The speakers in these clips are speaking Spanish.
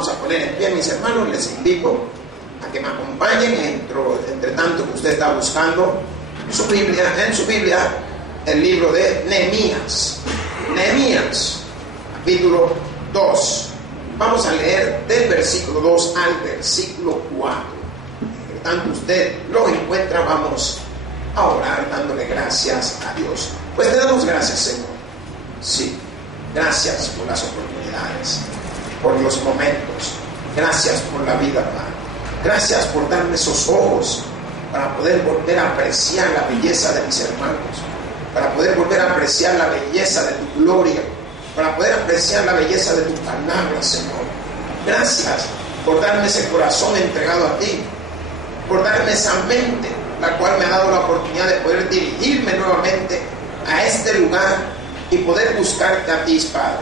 vamos a poner en pie, mis hermanos. Les invito a que me acompañen entre tanto que usted está buscando en su Biblia, el libro de Nehemías, capítulo 2. Vamos a leer del versículo 2 al versículo 4. Entre tanto usted lo encuentra, vamos a orar dándole gracias a Dios. Pues te damos gracias, Señor. Sí, gracias por las oportunidades, por los momentos. Gracias por la vida, Padre. Gracias por darme esos ojos para poder volver a apreciar la belleza de mis hermanos, para poder volver a apreciar la belleza de tu gloria, para poder apreciar la belleza de tu palabra, Señor. Gracias por darme ese corazón entregado a ti, por darme esa mente, la cual me ha dado la oportunidad de poder dirigirme nuevamente a este lugar y poder buscarte a ti, Padre.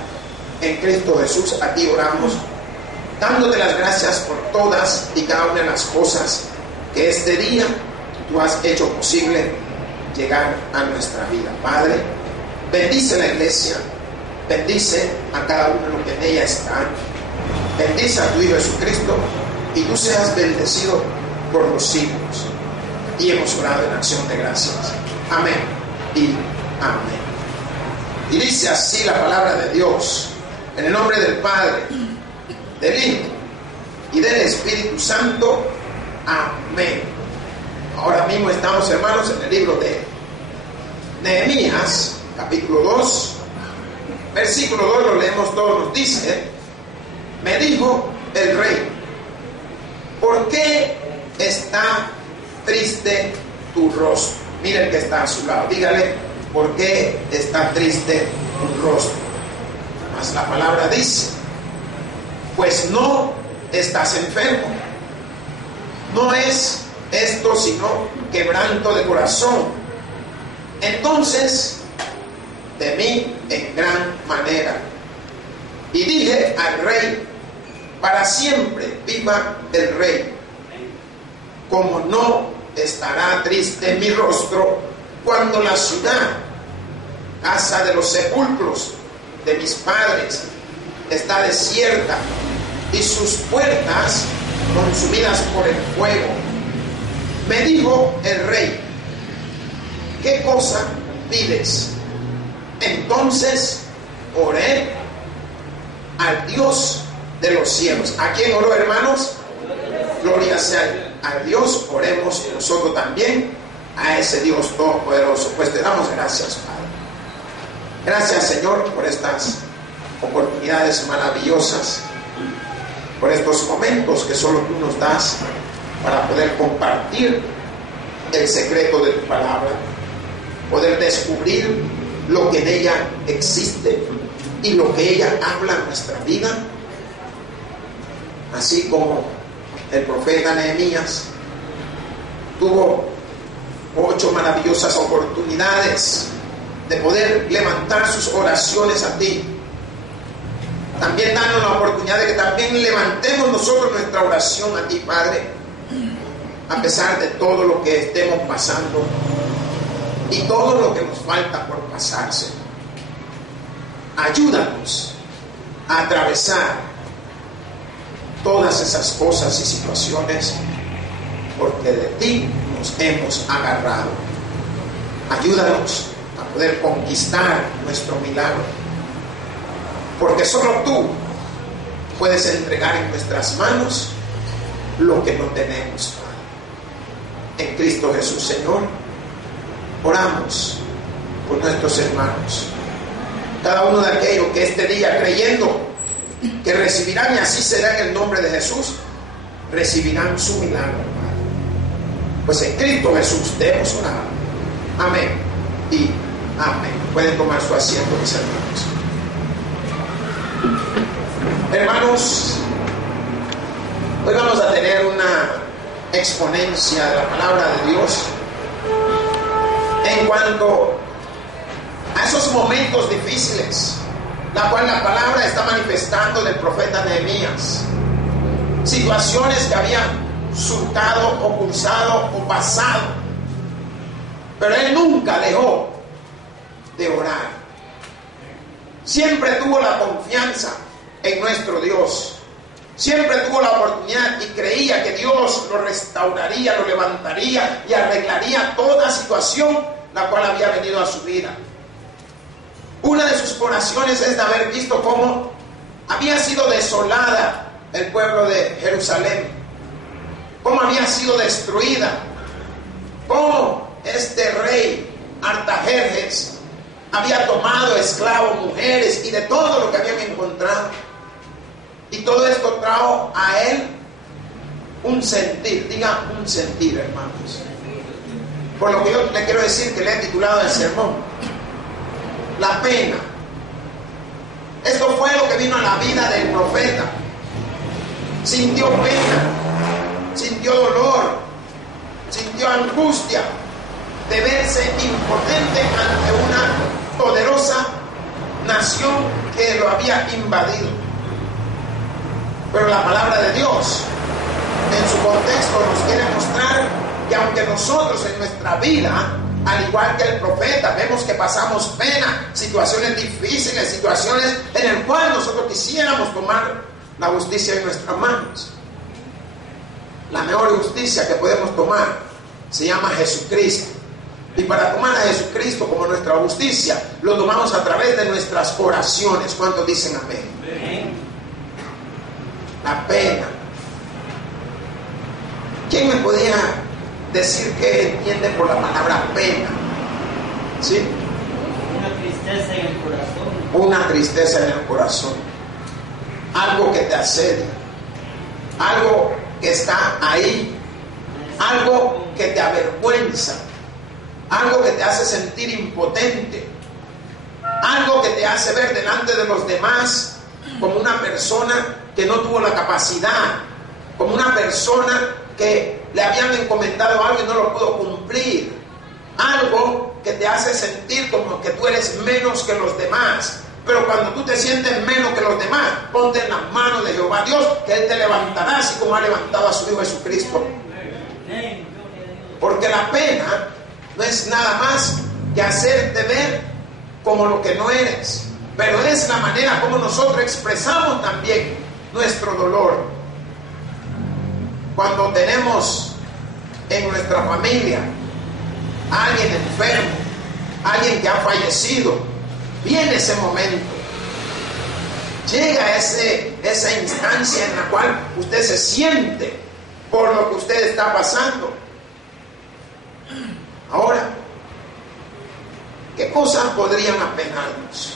En Cristo Jesús, a ti oramos, dándote las gracias por todas y cada una de las cosas que este día tú has hecho posible llegar a nuestra vida. Padre, bendice la iglesia, bendice a cada uno de los que en ella están, bendice a tu Hijo Jesucristo y tú seas bendecido por los siglos. Y hemos orado en acción de gracias. Amén y amén. Y dice así la palabra de Dios, en el nombre del Padre, del Hijo y del Espíritu Santo. Amén. Ahora mismo estamos, hermanos, en el libro de Nehemías, capítulo 2, versículo 2, lo leemos todos. Nos dice: me dijo el rey, ¿por qué está triste tu rostro? Mire el que está a su lado, dígale: ¿por qué está triste tu rostro? Mas la palabra dice: pues no estás enfermo. No es esto sino quebranto de corazón. Entonces temí en gran manera y dije al rey: para siempre viva el rey. Como no estará triste mi rostro cuando la ciudad, casa de los sepulcros de mis padres, está desierta y sus puertas consumidas por el fuego. Me dijo el rey: ¿qué cosa pides? Entonces oré al Dios de los cielos. ¿A quién oró, hermanos? Gloria sea a Dios. Oremos nosotros también a ese Dios todopoderoso. Pues te damos gracias, Padre. Gracias, Señor, por estas oportunidades maravillosas, por estos momentos que solo tú nos das para poder compartir el secreto de tu palabra, poder descubrir lo que en ella existe y lo que ella habla en nuestra vida. Así como el profeta Nehemías tuvo 8 maravillosas oportunidades de poder levantar sus oraciones a ti, también danos la oportunidad de que también levantemos nosotros nuestra oración a ti, Padre, a pesar de todo lo que estemos pasando y todo lo que nos falta por pasarse. Ayúdanos a atravesar todas esas cosas y situaciones, porque de ti nos hemos agarrado. Ayúdanos a poder conquistar nuestro milagro, porque solo tú puedes entregar en nuestras manos lo que no tenemos, Padre. En Cristo Jesús, Señor, oramos por nuestros hermanos, cada uno de aquellos que este día, creyendo que recibirán, y así será en el nombre de Jesús, recibirán su milagro, Padre. Pues en Cristo Jesús te hemos orado. Amén y amén. Pueden tomar su asiento, mis hermanos. Hermanos, hoy vamos a tener una exponencia de la palabra de Dios en cuanto a esos momentos difíciles, la cual la palabra está manifestando del profeta Nehemías. Situaciones que habían surcado o pulsado o pasado, pero él nunca dejó de orar. Siempre tuvo la confianza en nuestro Dios. Siempre tuvo la oportunidad y creía que Dios lo restauraría, lo levantaría y arreglaría toda situación la cual había venido a su vida. Una de sus oraciones es de haber visto cómo había sido desolada el pueblo de Jerusalén, cómo había sido destruida, cómo este rey Artajerjes había tomado esclavos, mujeres y de todo lo que habían encontrado. Y todo esto trajo a él un sentir, diga un sentir, hermanos. Por lo que yo le quiero decir que le he titulado el sermón, la pena. Esto fue lo que vino a la vida del profeta. Sintió pena, sintió dolor, sintió angustia de verse impotente ante una poderosa nación que lo había invadido. Pero la palabra de Dios en su contexto nos quiere mostrar que aunque nosotros en nuestra vida, al igual que el profeta, vemos que pasamos pena, situaciones difíciles, situaciones en las cuales nosotros quisiéramos tomar la justicia en nuestras manos. La mejor justicia que podemos tomar se llama Jesucristo. Y para tomar a Jesucristo como nuestra justicia, lo tomamos a través de nuestras oraciones. ¿Cuántos dicen amén? Amén. La pena. ¿Quién me podía decir qué entiende por la palabra pena? ¿Sí? Una tristeza en el corazón. Una tristeza en el corazón. Algo que te asedia. Algo que está ahí. Algo que te avergüenza. Algo que te hace sentir impotente. Algo que te hace ver delante de los demás como una persona que no tuvo la capacidad, como una persona que le habían encomendado algo y no lo pudo cumplir. Algo que te hace sentir como que tú eres menos que los demás. Pero cuando tú te sientes menos que los demás, ponte en las manos de Jehová Dios, que Él te levantará así como ha levantado a su Hijo Jesucristo. Porque la pena no es nada más que hacerte ver como lo que no eres, pero es la manera como nosotros expresamos también nuestro dolor. Cuando tenemos en nuestra familia a alguien enfermo, alguien que ha fallecido, viene ese momento, llega esa instancia en la cual usted se siente por lo que usted está pasando. Ahora, ¿qué cosas podrían apenarnos?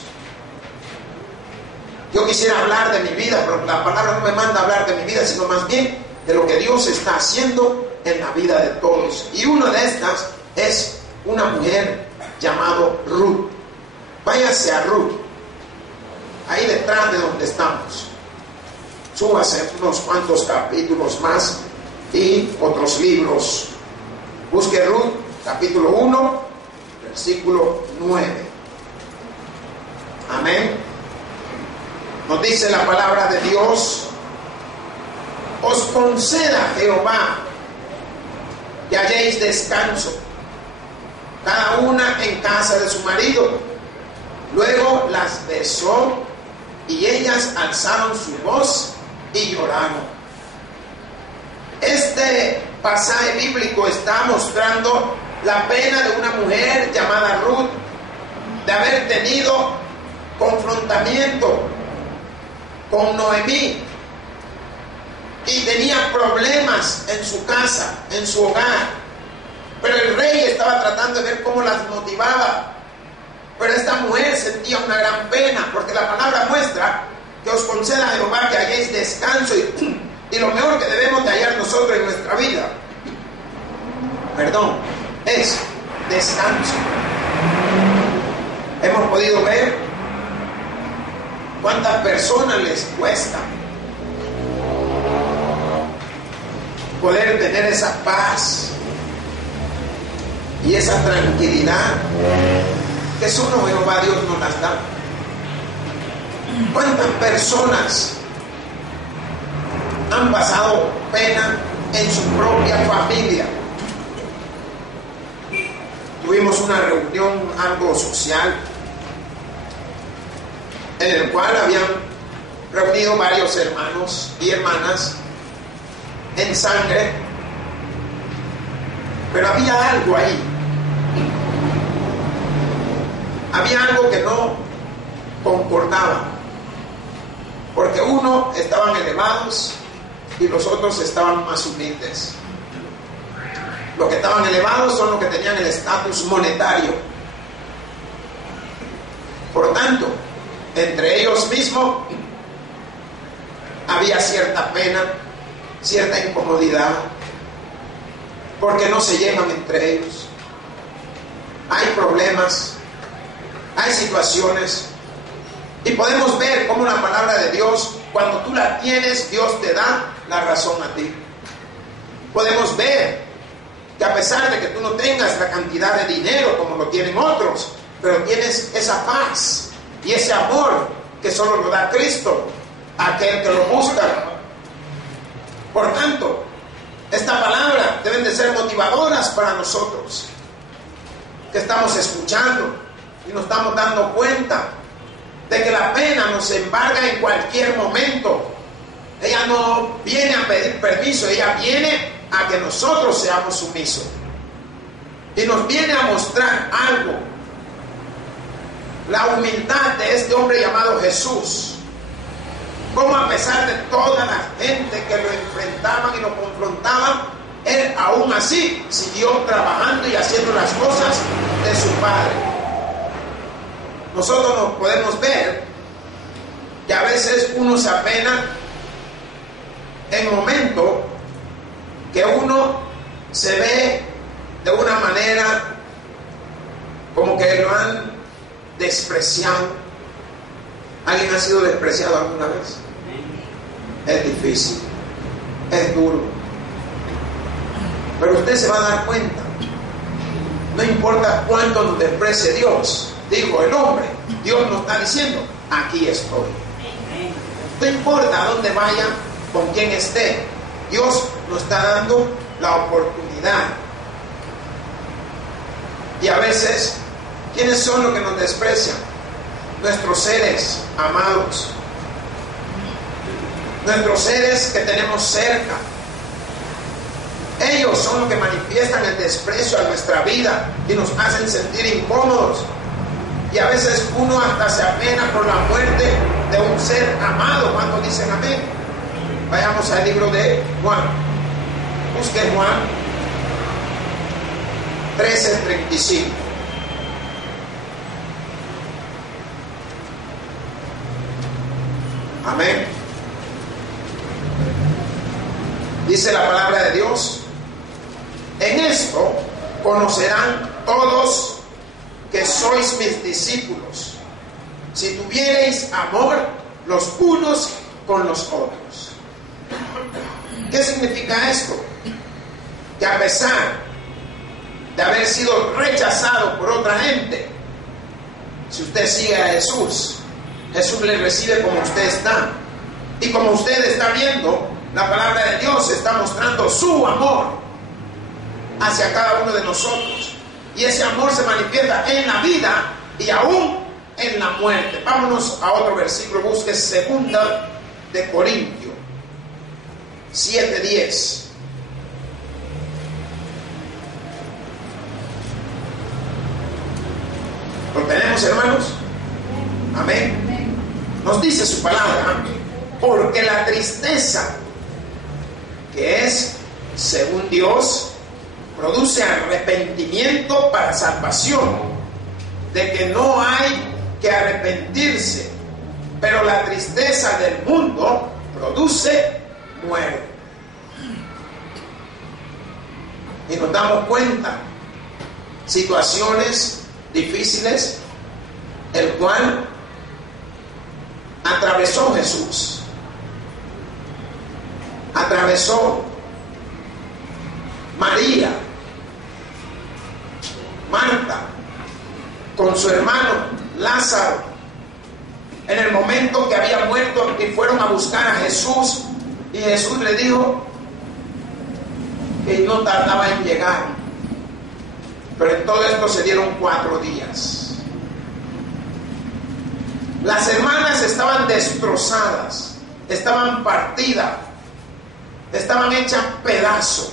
Yo quisiera hablar de mi vida, pero la palabra no me manda a hablar de mi vida, sino más bien de lo que Dios está haciendo en la vida de todos. Y una de estas es una mujer llamada Ruth. Váyase a Ruth, ahí detrás de donde estamos. Súbase unos cuantos capítulos más y otros libros. Busque Ruth, capítulo 1, versículo 9. Amén. Nos dice la palabra de Dios: os conceda Jehová que halléis descanso, cada una en casa de su marido. Luego las besó y ellas alzaron su voz y lloraron. Este pasaje bíblico está mostrando la pena de una mujer llamada Ruth de haber tenido confrontamiento con Noemí y tenía problemas en su casa, en su hogar, pero el rey estaba tratando de ver cómo las motivaba. Pero esta mujer sentía una gran pena, porque la palabra muestra que os conceda Jehová que halléis descanso, y lo mejor que debemos de hallar nosotros en nuestra vida, es descanso. Hemos podido ver cuántas personas les cuesta poder tener esa paz y esa tranquilidad que solo Jehová Dios nos las da. ¿Cuántas personas han pasado pena en su propia familia? Tuvimos una reunión algo social en el cual habían reunidos varios hermanos y hermanas en sangre, pero había algo ahí. Había algo que no concordaba, porque unos estaban elevados y los otros estaban más humildes. Los que estaban elevados son los que tenían el estatus monetario. Por tanto, entre ellos mismos había cierta pena, cierta incomodidad, porque no se llevan entre ellos. Hay problemas, hay situaciones, y podemos ver cómo la palabra de Dios, cuando tú la tienes, Dios te da la razón a ti. Podemos ver que a pesar de que tú no tengas la cantidad de dinero como lo tienen otros, pero tienes esa paz y ese amor que solo lo da Cristo a aquel que lo busca. Por tanto, esta palabra deben de ser motivadoras para nosotros, que estamos escuchando y nos estamos dando cuenta de que la pena nos embarga en cualquier momento. Ella no viene a pedir permiso, ella viene a que nosotros seamos sumisos. Y nos viene a mostrar algo. La humildad de este hombre llamado Jesús. Cómo a pesar de toda la gente que lo enfrentaban y lo confrontaban, él aún así siguió trabajando y haciendo las cosas de su Padre. Nosotros nos podemos ver que a veces uno se apena en momentos que uno se ve de una manera como que lo han despreciado. ¿Alguien ha sido despreciado alguna vez? Es difícil, es duro, pero usted se va a dar cuenta. No importa cuánto nos desprecie Dios, dijo el hombre, Dios nos está diciendo, aquí estoy. No importa a dónde vaya, con quién esté, Dios nos está dando la oportunidad. Y a veces, ¿quiénes son los que nos desprecian? Nuestros seres amados, nuestros seres que tenemos cerca. Ellos son los que manifiestan el desprecio a nuestra vida y nos hacen sentir incómodos. Y a veces uno hasta se apena por la muerte de un ser amado. ¿Cuántos dicen amén? Vayamos al libro de Juan. Busque Juan 13:35. Amén. Dice la palabra de Dios: en esto conocerán todos que sois mis discípulos, si tuviereis amor los unos con los otros. ¿Qué significa esto? Que a pesar de haber sido rechazado por otra gente, si usted sigue a Jesús, Jesús le recibe como usted está. Y como usted está viendo, la palabra de Dios está mostrando su amor hacia cada uno de nosotros. Y ese amor se manifiesta en la vida y aún en la muerte. Vámonos a otro versículo. Busque 2 de Corintios 7:10. ¿Lo tenemos, hermanos? Amén. Nos dice su palabra: porque la tristeza, que es según Dios, produce arrepentimiento para salvación, de que no hay que arrepentirse, pero la tristeza del mundo produce muerte. Y nos damos cuenta, situaciones difíciles, el cual atravesó Jesús, atravesó María, Marta, con su hermano Lázaro, en el momento que había muerto, y fueron a buscar a Jesús, y Jesús le dijo que no tardaba en llegar. Pero en todo esto se dieron 4 días. Las hermanas estaban destrozadas, estaban partidas, estaban hechas pedazos.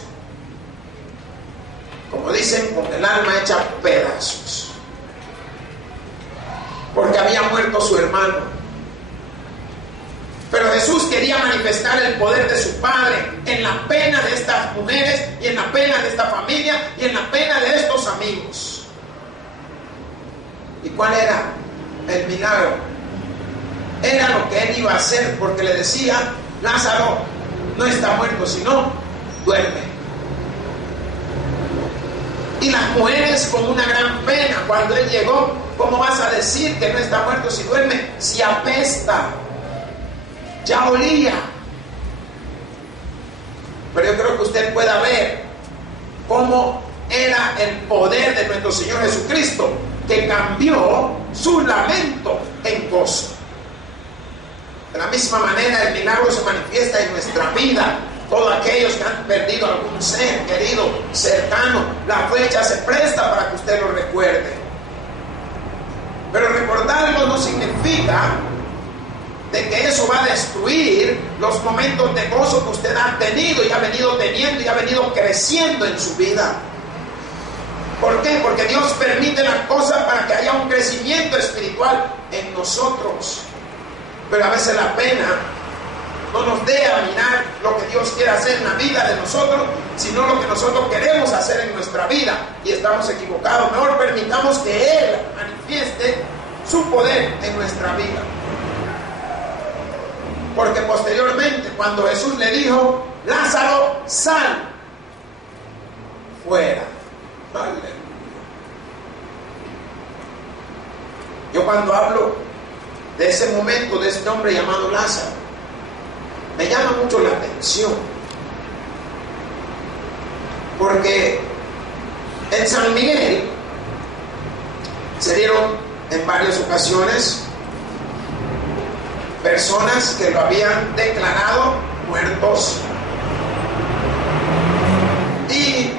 Como dicen, con el alma hecha pedazos. Porque había muerto su hermano. Pero Jesús quería manifestar el poder de su Padre en la pena de estas mujeres y en la pena de esta familia y en la pena de estos amigos. ¿Y cuál era el milagro? Era lo que él iba a hacer, porque le decía: Lázaro no está muerto, sino duerme. Y las mujeres con una gran pena, cuando él llegó: ¿cómo vas a decir que no está muerto si duerme? Si apesta. Ya olía. Pero yo creo que usted pueda ver cómo era el poder de nuestro Señor Jesucristo, que cambió su lamento en gozo. De la misma manera, el milagro se manifiesta en nuestra vida. Todos aquellos que han perdido algún ser querido, cercano, la fecha se presta para que usted lo recuerde. Pero recordarlo no significa de que eso va a destruir los momentos de gozo que usted ha tenido y ha venido teniendo y ha venido creciendo en su vida. ¿Por qué? Porque Dios permite las cosas para que haya un crecimiento espiritual en nosotros. Pero a veces la pena no nos deja mirar lo que Dios quiere hacer en la vida de nosotros, sino lo que nosotros queremos hacer en nuestra vida, y estamos equivocados. Mejor permitamos que Él manifieste su poder en nuestra vida. Porque posteriormente, cuando Jesús le dijo: Lázaro, sal fuera. Aleluya. Yo cuando hablo de ese momento, de ese hombre llamado Lázaro, me llama mucho la atención, porque en San Miguel se dieron en varias ocasiones personas que lo habían declarado muertos, y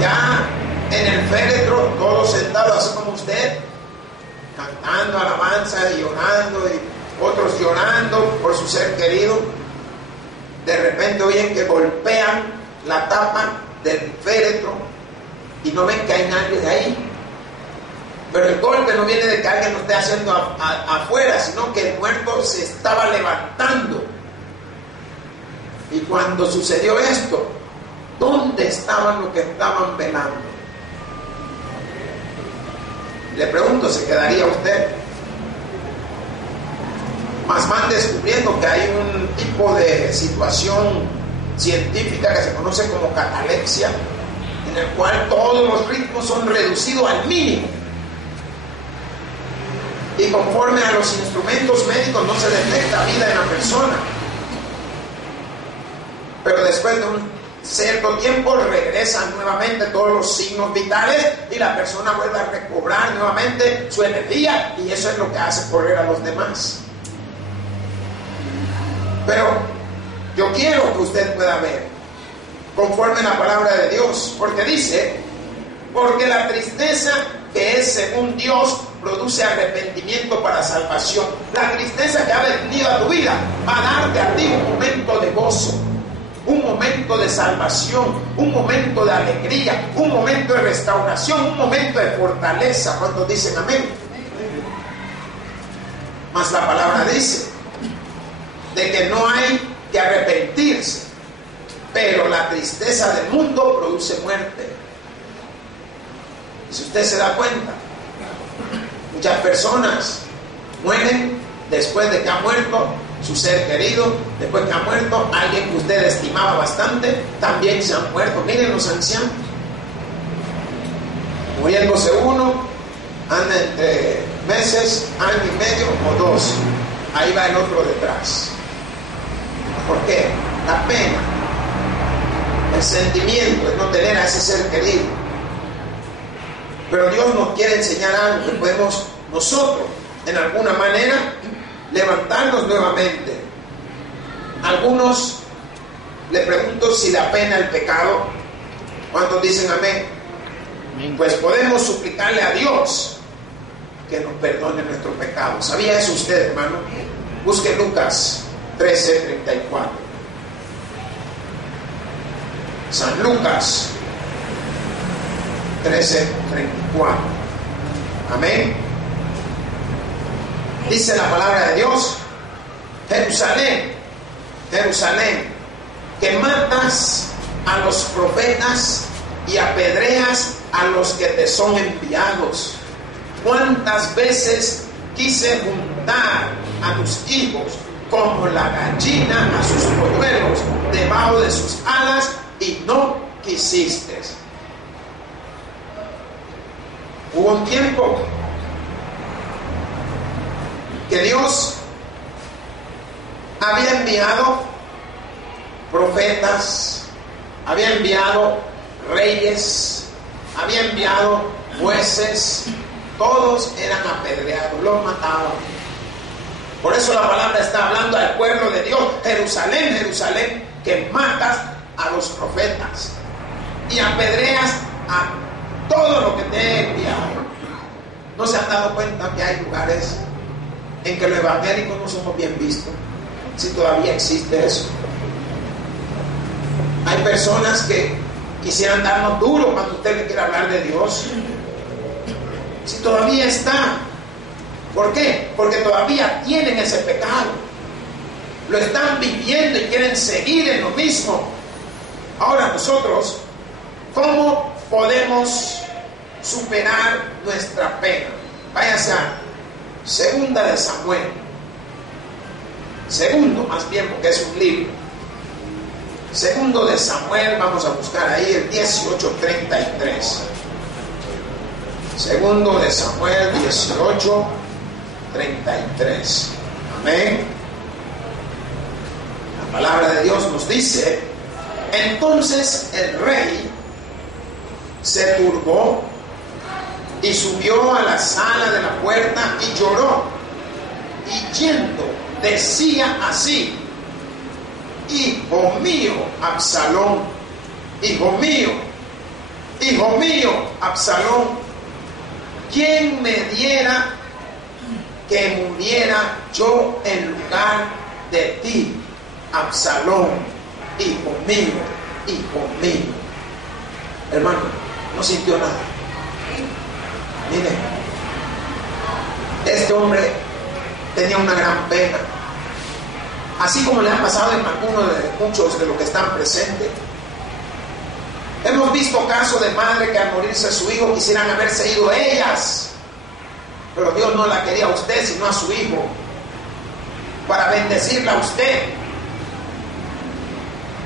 ya en el féretro, todos sentados así como usted, cantando alabanza y llorando, y otros llorando por su ser querido. De repente oyen que golpean la tapa del féretro y no ven que hay nadie de ahí. Pero el golpe no viene de que alguien lo esté haciendo afuera, sino que el muerto se estaba levantando. Y cuando sucedió esto, ¿dónde estaban los que estaban velando? Le pregunto, ¿se quedaría usted? Más van descubriendo que hay un tipo de situación científica que se conoce como catalepsia, en el cual todos los ritmos son reducidos al mínimo. Y conforme a los instrumentos médicos no se detecta vida en la persona. Pero después de un cierto tiempo regresan nuevamente todos los signos vitales y la persona vuelve a recobrar nuevamente su energía, y eso es lo que hace correr a los demás. Pero yo quiero que usted pueda ver conforme a la palabra de Dios, porque dice: porque la tristeza que es según Dios produce arrepentimiento para salvación. La tristeza que ha venido a tu vida va a darte a ti un momento de gozo, un momento de salvación, un momento de alegría, un momento de restauración, un momento de fortaleza. ¿Cuántos dicen amén? Mas la palabra dice de que no hay que arrepentirse, pero la tristeza del mundo produce muerte. Y si usted se da cuenta, muchas personas mueren después de que ha muerto su ser querido, después que ha muerto alguien que usted estimaba bastante, también se han muerto. Miren los ancianos, muriéndose uno, anda entre meses, año y medio o 2, ahí va el otro detrás. ¿Por qué? La pena, el sentimiento de no tener a ese ser querido. Pero Dios nos quiere enseñar algo que podemos nosotros, en alguna manera, levantarnos nuevamente. Algunos le pregunto si da pena el pecado. ¿Cuántos dicen amén? Pues podemos suplicarle a Dios que nos perdone nuestros pecados. ¿Sabía eso usted, hermano? Busque Lucas 13:34. San Lucas 13:34. Amén. Dice la palabra de Dios: Jerusalén, Jerusalén, que matas a los profetas y apedreas a los que te son enviados. ¿Cuántas veces quise juntar a tus hijos como la gallina a sus polluelos debajo de sus alas, y no quisiste? Hubo un tiempo que Dios había enviado profetas, había enviado reyes, había enviado jueces. Todos eran apedreados, los mataban. Por eso la palabra está hablando al pueblo de Dios: Jerusalén, Jerusalén, que matas a los profetas y apedreas a todo lo que te he enviado. ¿No se han dado cuenta que hay lugares en que los evangélicos no somos bien vistos? Si todavía existe eso. Hay personas que quisieran darnos duro cuando usted le quiere hablar de Dios. Si todavía está. ¿Por qué? Porque todavía tienen ese pecado. Lo están viviendo y quieren seguir en lo mismo. Ahora nosotros, ¿cómo podemos superar nuestra pena? Váyase a Segunda de Samuel. Segundo, más bien, porque es un libro. Segundo de Samuel, vamos a buscar ahí el 18:33. Segundo de Samuel 18:33. Amén. La palabra de Dios nos dice: entonces el rey se turbó y subió a la sala de la puerta y lloró, y yendo decía así: hijo mío, Absalón, hijo mío, Absalón, ¿quién me diera que muriera yo en lugar de ti, Absalón, hijo mío? Hermano, no sintió nada. Miren, este hombre tenía una gran pena, así como le han pasado en algunos de muchos de los que están presentes. Hemos visto casos de madres que al morirse su hijo quisieran haberse ido ellas, pero Dios no la quería a usted, sino a su hijo, para bendecirla a usted.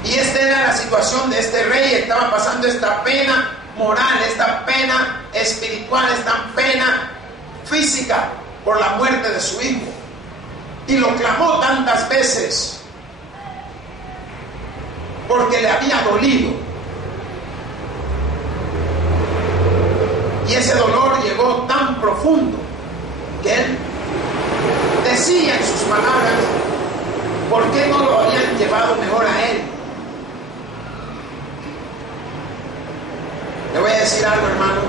Y esta era la situación de este rey. Estaba pasando esta pena moral, esta pena espiritual, esta pena física por la muerte de su hijo, y lo clamó tantas veces porque le había dolido, y ese dolor llegó tan profundo que él decía en sus palabras: ¿por qué no lo habían llevado mejor a él? Le voy a decir algo, hermano.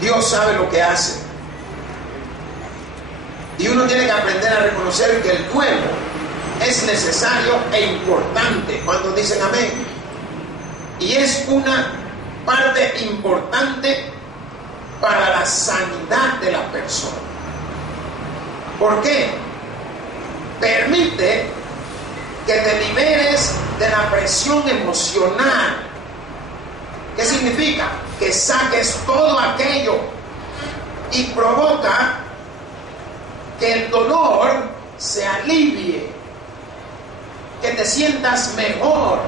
Dios sabe lo que hace, y uno tiene que aprender a reconocer que el nuevo es necesario e importante. Cuando dicen amén. Y es una parte importante para la sanidad de la persona. ¿Por qué? Permite que te liberes de la presión emocional. ¿Qué significa? Que saques todo aquello, y provoca que el dolor se alivie, que te sientas mejor.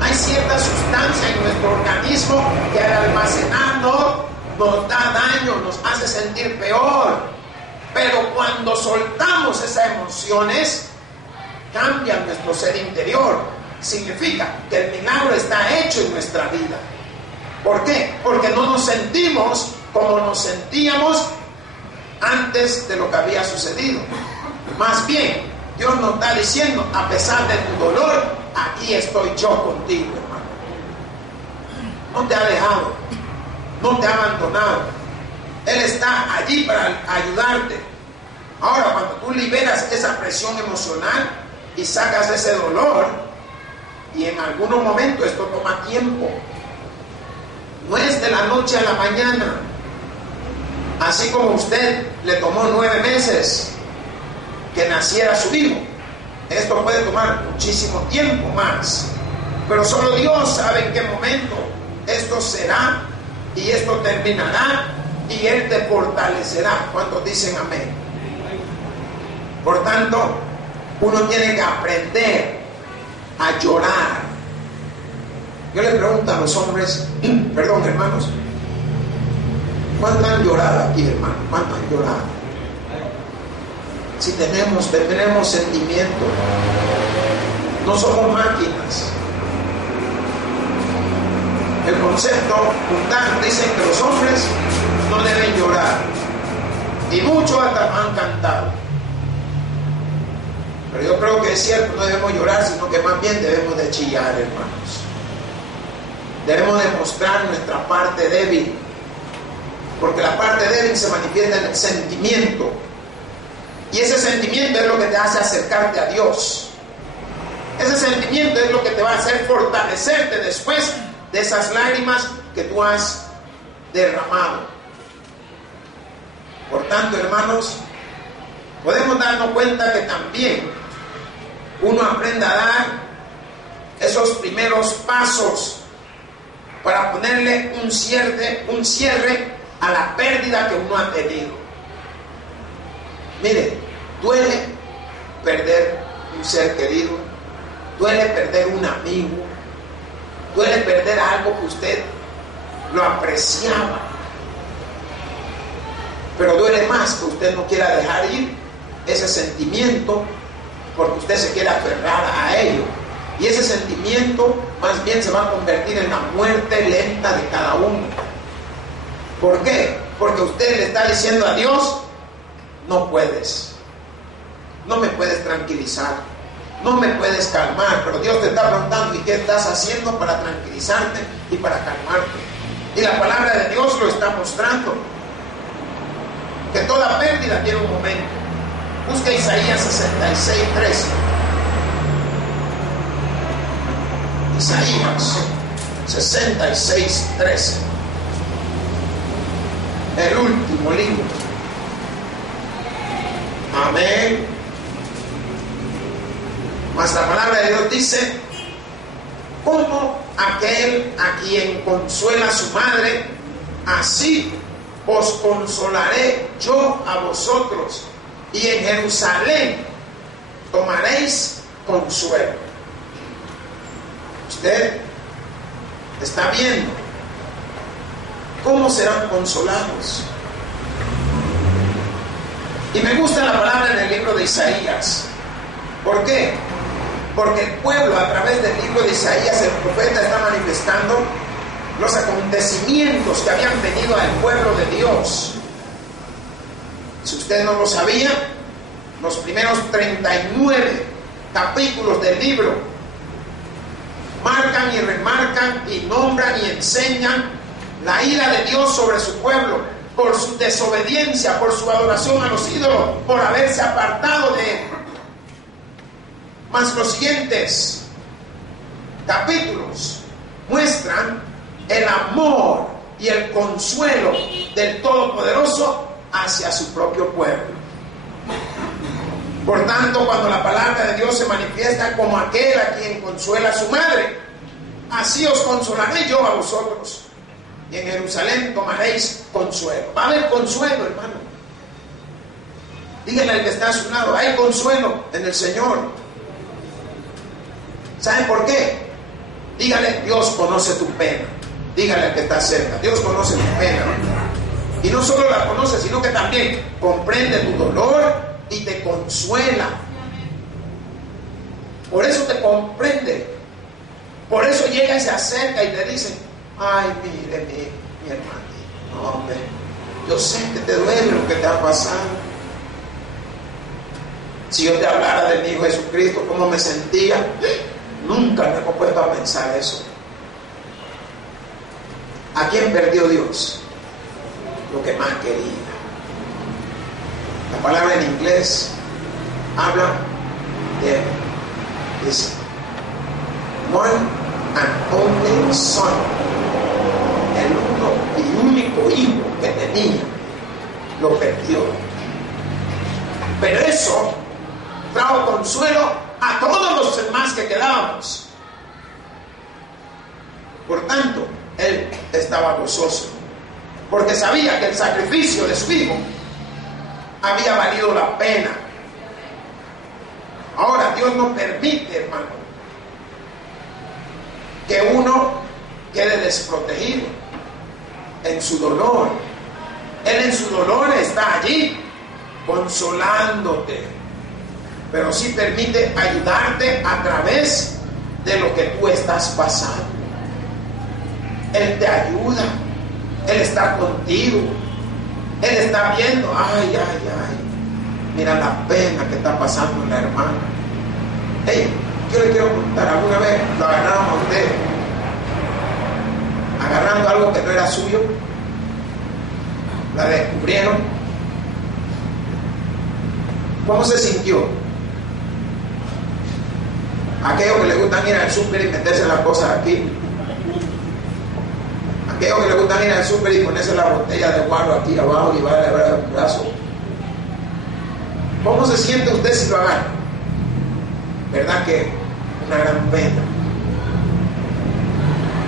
Hay cierta sustancia en nuestro organismo que al almacenarnos nos da daño, nos hace sentir peor. Pero cuando soltamos esas emociones, cambia nuestro ser interior. Significa que el milagro está hecho en nuestra vida. ¿Por qué? Porque no nos sentimos como nos sentíamos antes de lo que había sucedido. Más bien, Dios nos está diciendo: a pesar de tu dolor, aquí estoy yo contigo, hermano. No te ha dejado. no te ha abandonado. Él está allí para ayudarte. Ahora, cuando tú liberas esa presión emocional y sacas ese dolor, y en algunos momentos esto toma tiempo, no es de la noche a la mañana. Así como usted le tomó 9 meses que naciera su hijo, esto puede tomar muchísimo tiempo más, pero solo Dios sabe en qué momento esto será y esto terminará y Él te fortalecerá. ¿Cuántos dicen amén? Por tanto, uno tiene que aprender a llorar. Yo le pregunto a los hombres, perdón, hermanos, ¿cuánto han llorado aquí, hermano? ¿Cuánto han llorado? Si tenemos sentimiento, no somos máquinas. El concepto mundano dice que los hombres no deben llorar, y muchos hasta han cantado. Pero yo creo que es cierto, no debemos llorar, sino que más bien debemos de chillar, hermanos. Debemos demostrar nuestra parte débil, porque la parte débil se manifiesta en el sentimiento, y ese sentimiento es lo que te hace acercarte a Dios. Ese sentimiento es lo que te va a hacer fortalecerte después de esas lágrimas que tú has derramado. Por tanto, hermanos, podemos darnos cuenta que también uno aprende a dar esos primeros pasos para ponerle un cierre a la pérdida que uno ha tenido. Mire, duele perder un ser querido, duele perder un amigo, duele perder algo que usted lo apreciaba, pero duele más que usted no quiera dejar ir ese sentimiento, porque usted se quiere aferrar a ello, y ese sentimiento más bien se va a convertir en la muerte lenta de cada uno. ¿Por qué? Porque usted le está diciendo a Dios: no puedes, no me puedes tranquilizar, no me puedes calmar. Pero Dios te está preguntando: ¿y qué estás haciendo para tranquilizarte y para calmarte? Y la palabra de Dios lo está mostrando, que toda pérdida tiene un momento. Busca Isaías 66:13. Isaías 66:13. El último libro. Amén. Mas la palabra de Dios dice: como aquel a quien consuela su madre, así os consolaré yo a vosotros, y en Jerusalén tomaréis consuelo. Usted está viendo cómo serán consolados. Y me gusta la palabra en el libro de Isaías. ¿Por qué? Porque el pueblo, a través del libro de Isaías, el profeta está manifestando los acontecimientos que habían venido al pueblo de Dios. Si usted no lo sabía, los primeros 39 capítulos del libro marcan y remarcan y nombran y enseñan la ira de Dios sobre su pueblo por su desobediencia, por su adoración a los ídolos, por haberse apartado de Él. Mas los siguientes capítulos muestran el amor y el consuelo del Todopoderoso hacia su propio pueblo. Por tanto, cuando la palabra de Dios se manifiesta como aquel a quien consuela a su madre, así os consolaré yo a vosotros, y en Jerusalén tomaréis consuelo. Va a haber consuelo, hermano. Díganle al que está a su lado: hay consuelo en el Señor. ¿Saben por qué? Dígale: Dios conoce tu pena. Dígale al que está cerca: Dios conoce tu pena. Y no solo la conoce, sino que también comprende tu dolor y te consuela. Por eso te comprende. Por eso llega y se acerca y te dice: ay, mire mi hermanito, no, hombre, yo sé que te duele lo que te ha pasado. Si yo te hablara de mi Hijo Jesucristo, cómo me sentía, nunca me he puesto a pensar eso. ¿A quién perdió Dios? Lo que más quería. La palabra en inglés habla de this one and only son, el uno y único hijo que tenía, lo perdió. Pero eso trajo consuelo a todos los demás que quedábamos. Por tanto, él estaba gozoso, porque sabía que el sacrificio de su hijo había valido la pena. Ahora, Dios no permite, hermano, que uno quede desprotegido en su dolor. Él en su dolor está allí, consolándote, pero sí permite ayudarte a través de lo que tú estás pasando. Él te ayuda, Él está contigo, Él está viendo, ay, mira la pena que está pasando en la hermana. Hey, yo le quiero preguntar, ¿alguna vez lo agarraron a usted agarrando algo que no era suyo? ¿La descubrieron? ¿Cómo se sintió? Aquellos que le gustan ir al súper y meterse las cosas aquí. Aquellos que le gustan ir al súper y ponerse la botella de guaro aquí abajo y va a levar el brazo. ¿Cómo se siente usted si lo agarra? ¿Verdad que una gran pena?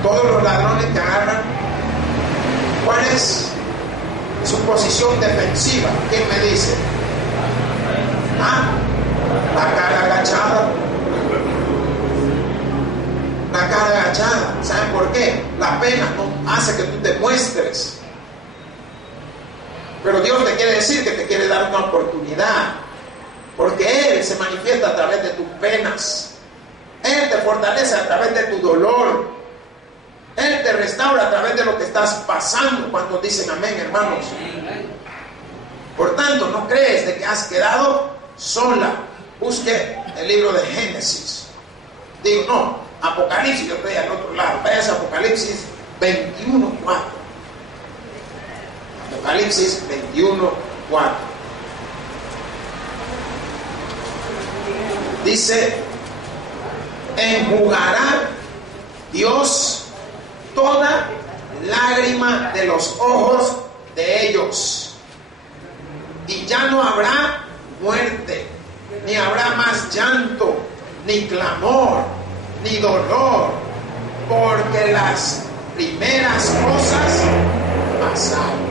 Todos los ladrones que agarran, ¿cuál es su posición defensiva? ¿Quién me dice? La cara agachada. La cara agachada. ¿Saben por qué? La pena no hace que tú te muestres. Pero Dios te quiere decir que te quiere dar una oportunidad, porque Él se manifiesta a través de tus penas. Él te fortalece a través de tu dolor. Él te restaura a través de lo que estás pasando. Cuando dicen amén, hermanos? Por tanto, no crees de que has quedado sola. Busque el libro de Génesis. Digo, no, Apocalipsis, yo estoy al otro lado. Vaya a Apocalipsis 21:4. Apocalipsis 21:4. Dice: enjugará Dios toda lágrima de los ojos de ellos, y ya no habrá muerte, ni habrá más llanto, ni clamor, ni dolor, porque las primeras cosas pasaron.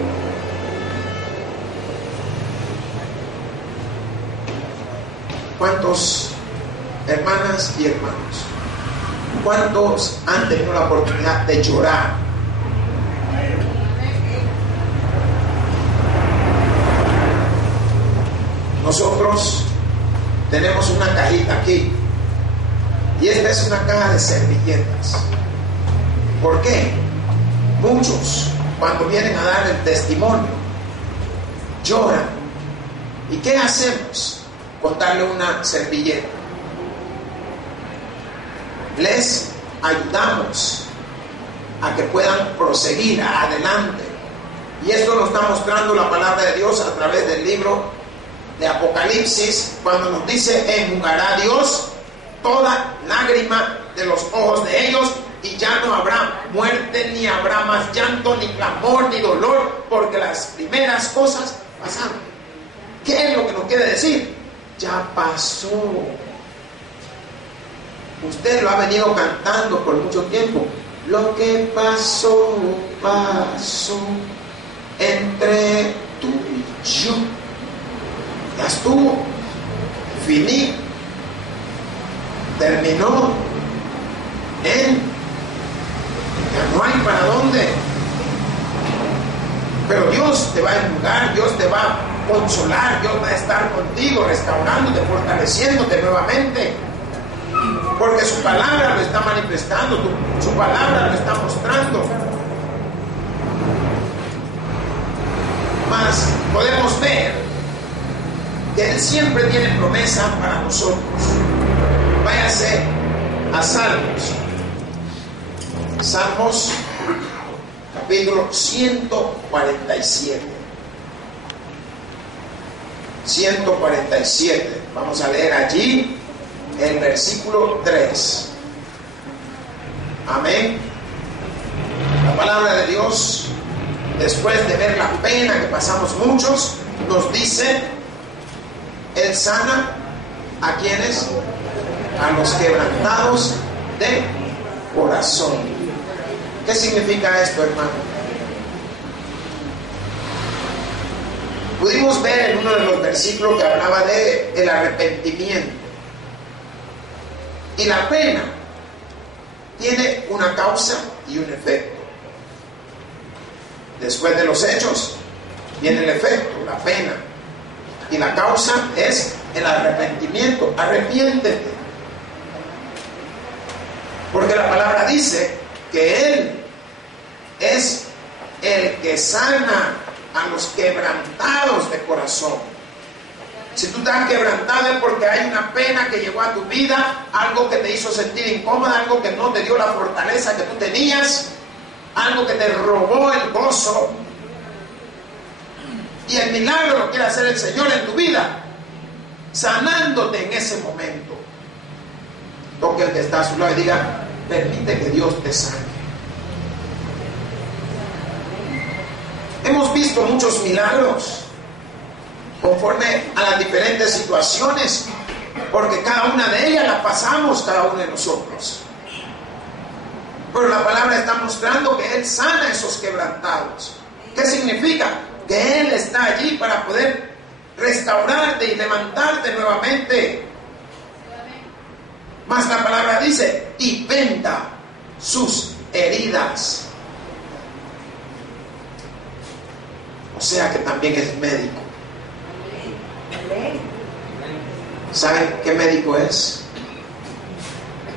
¿Cuántos, hermanas y hermanos, cuántos han tenido la oportunidad de llorar? Nosotros tenemos una cajita aquí, y esta es una caja de servilletas. ¿Por qué? Muchos, cuando vienen a dar el testimonio, lloran. ¿Y qué hacemos con darle una servilleta? Les ayudamos a que puedan proseguir adelante. Y esto lo está mostrando la palabra de Dios a través del libro de Apocalipsis, cuando nos dice: enjugará Dios toda lágrima de los ojos de ellos, y ya no habrá muerte, ni habrá más llanto, ni clamor, ni dolor, porque las primeras cosas pasaron. ¿Qué es lo que nos quiere decir? Ya pasó. Usted lo ha venido cantando por mucho tiempo. Lo que pasó, pasó entre tú y yo. Ya estuvo. Finí. Terminó. Ya no hay para dónde. Pero Dios te va a enjugar, Dios te va a consolar, Dios va a estar contigo, restaurándote, fortaleciéndote nuevamente. Porque su palabra lo está manifestando, su palabra lo está mostrando. Mas podemos ver que Él siempre tiene promesa para nosotros. Váyase a Salmos. Salmos capítulo 147. 147. Vamos a leer allí el versículo 3. Amén. La palabra de Dios, después de ver la pena que pasamos muchos, nos dice: Él sana ¿a quiénes? A los quebrantados de corazón. ¿Qué significa esto, hermano? Pudimos ver en uno de los versículos que hablaba de el arrepentimiento. Y la pena tiene una causa y un efecto. Después de los hechos viene el efecto, la pena. Y la causa es el arrepentimiento. Arrepiéntete. Porque la palabra dice que Él es el que sana a los quebrantados de corazón. Si tú estás quebrantado es porque hay una pena que llegó a tu vida, algo que te hizo sentir incómoda, algo que no te dio la fortaleza que tú tenías, algo que te robó el gozo. Y el milagro lo quiere hacer el Señor en tu vida, sanándote en ese momento. Toque el que está a su lado y diga: permite que Dios te sane. Hemos visto muchos milagros conforme a las diferentes situaciones, porque cada una de ellas la pasamos cada uno de nosotros. Pero la palabra está mostrando que Él sana a esos quebrantados. ¿Qué significa? Que Él está allí para poder restaurarte y levantarte nuevamente. Mas la palabra dice: y venda sus heridas. O sea que también es médico. ¿Saben qué médico es?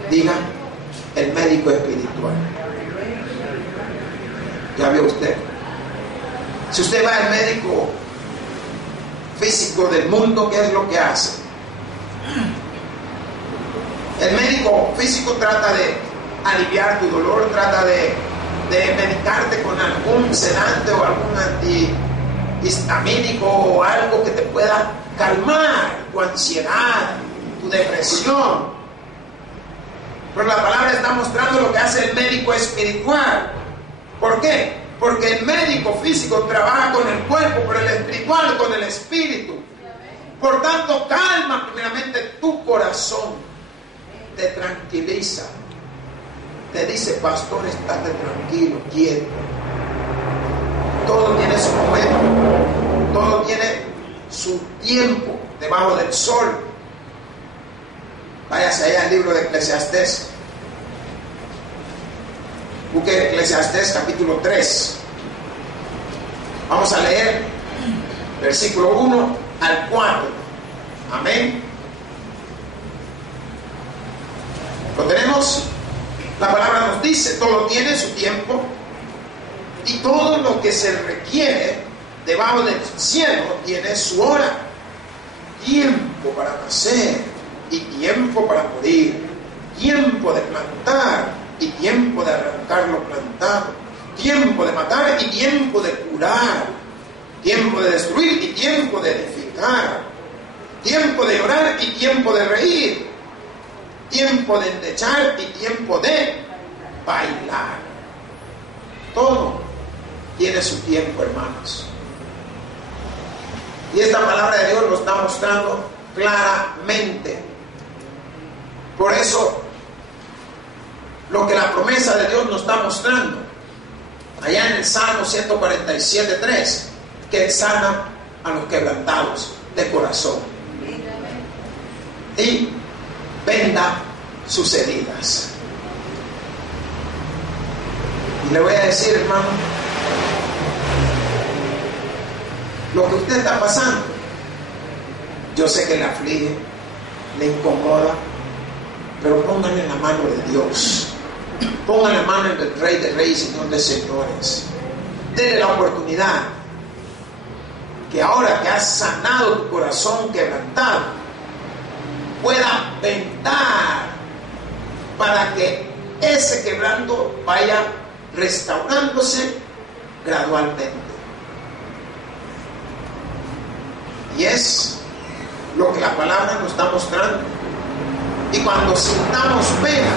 Diga: el médico espiritual. ¿Ya vio usted? Si usted va al médico físico del mundo, ¿qué es lo que hace? El médico físico trata de aliviar tu dolor, trata de medicarte con algún sedante o algún antihistamínico o algo que te pueda calmar tu ansiedad, tu depresión. Pero la palabra está mostrando lo que hace el médico espiritual. ¿Por qué? Porque el médico físico trabaja con el cuerpo, pero el espiritual con el espíritu. Por tanto, calma primeramente tu corazón, te tranquiliza, te dice: pastor, estate tranquilo, quieto. Todo tiene su momento, todo tiene su tiempo debajo del sol. Váyase allá al libro de Eclesiastés. Busque Eclesiastés capítulo 3. Vamos a leer versículo 1 al 4. Amén. ¿Lo tenemos? La palabra nos dice: todo tiene su tiempo, y todo lo que se requiere debajo del cielo tiene su hora. Tiempo para nacer y tiempo para morir, tiempo de plantar y tiempo de arrancar lo plantado, tiempo de matar y tiempo de curar, tiempo de destruir y tiempo de edificar, tiempo de llorar y tiempo de reír, tiempo de endechar y tiempo de bailar. Todo tiene su tiempo, hermanos. Y esta palabra de Dios lo está mostrando claramente. Por eso, lo que la promesa de Dios nos está mostrando, allá en el Salmo 147:3, que Él sana a los quebrantados de corazón y venda sus heridas. Y le voy a decir, hermano, lo que usted está pasando, yo sé que le aflige, le incomoda, pero pónganle en la mano de Dios, pónganle en la mano del Rey de Reyes y Señor de Señores. Denle la oportunidad que ahora que has sanado tu corazón quebrantado, pueda vendar para que ese quebranto vaya restaurándose gradualmente. Y es lo que la palabra nos está mostrando. Y cuando sintamos pena,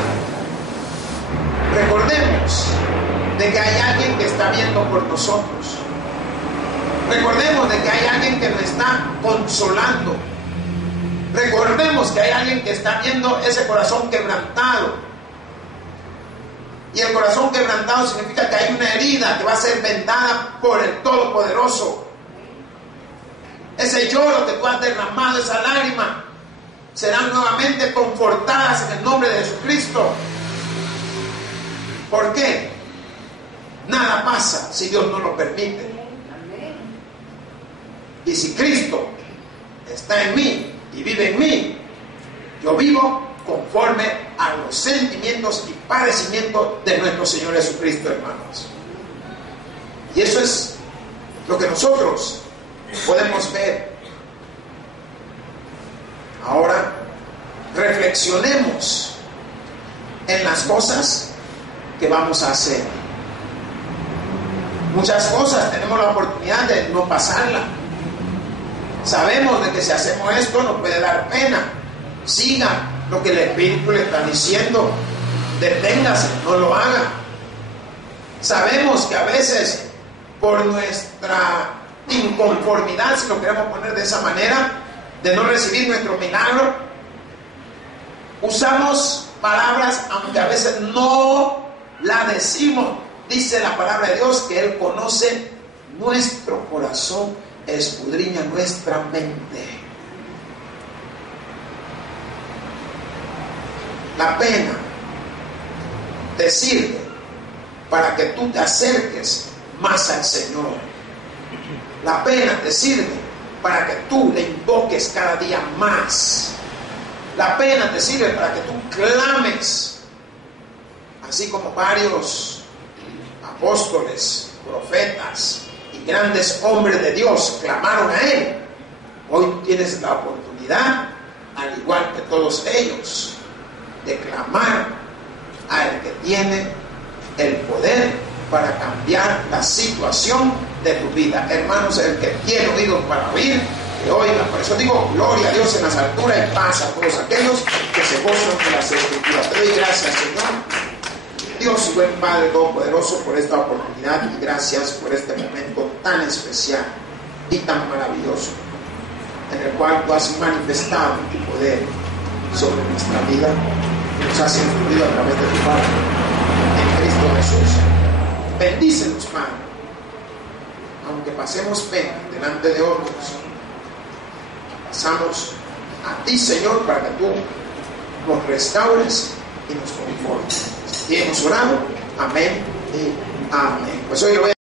recordemos de que hay alguien que está viendo por nosotros. Recordemos de que hay alguien que nos está consolando. Recordemos que hay alguien que está viendo ese corazón quebrantado. Y el corazón quebrantado significa que hay una herida que va a ser vendada por el Todopoderoso. Ese lloro que tú has derramado, esa lágrima, serán nuevamente confortadas en el nombre de Jesucristo. ¿Por qué? Nada pasa si Dios no lo permite. Y si Cristo está en mí y vive en mí, yo vivo conforme a los sentimientos y padecimientos de nuestro Señor Jesucristo, hermanos. Y eso es lo que nosotros podemos ver. Ahora, reflexionemos en las cosas que vamos a hacer. Muchas cosas tenemos la oportunidad de no pasarla. Sabemos de que si hacemos esto nos puede dar pena. Siga lo que el Espíritu le está diciendo. Deténgase, no lo haga. Sabemos que a veces por nuestra inconformidad, si lo queremos poner de esa manera, de no recibir nuestro milagro, usamos palabras aunque a veces no la decimos. Dice la palabra de Dios que Él conoce nuestro corazón, escudriña nuestra mente. La pena te sirve para que tú te acerques más al Señor. La pena te sirve para que tú le invoques cada día más. La pena te sirve para que tú clames, así como varios apóstoles, profetas y grandes hombres de Dios clamaron a Él. Hoy tienes la oportunidad, al igual que todos ellos, de clamar al que tiene el poder para cambiar la situación de tu vida. Hermanos, el que tiene oídos para oír, que oiga. Por eso digo, gloria a Dios en las alturas y paz a todos aquellos que se gozan de las Escrituras. Te doy gracias, Señor, Dios y buen Padre Todopoderoso, por esta oportunidad, y gracias por este momento tan especial y tan maravilloso, en el cual tú has manifestado tu poder sobre nuestra vida y nos has instruido a través de tu Padre en Cristo Jesús. Bendícenos, Padre, aunque pasemos pena delante de otros, pasamos a ti, Señor, para que tú nos restaures y nos conformes. Y hemos orado. Amén y amén. Pues hoy lo voy a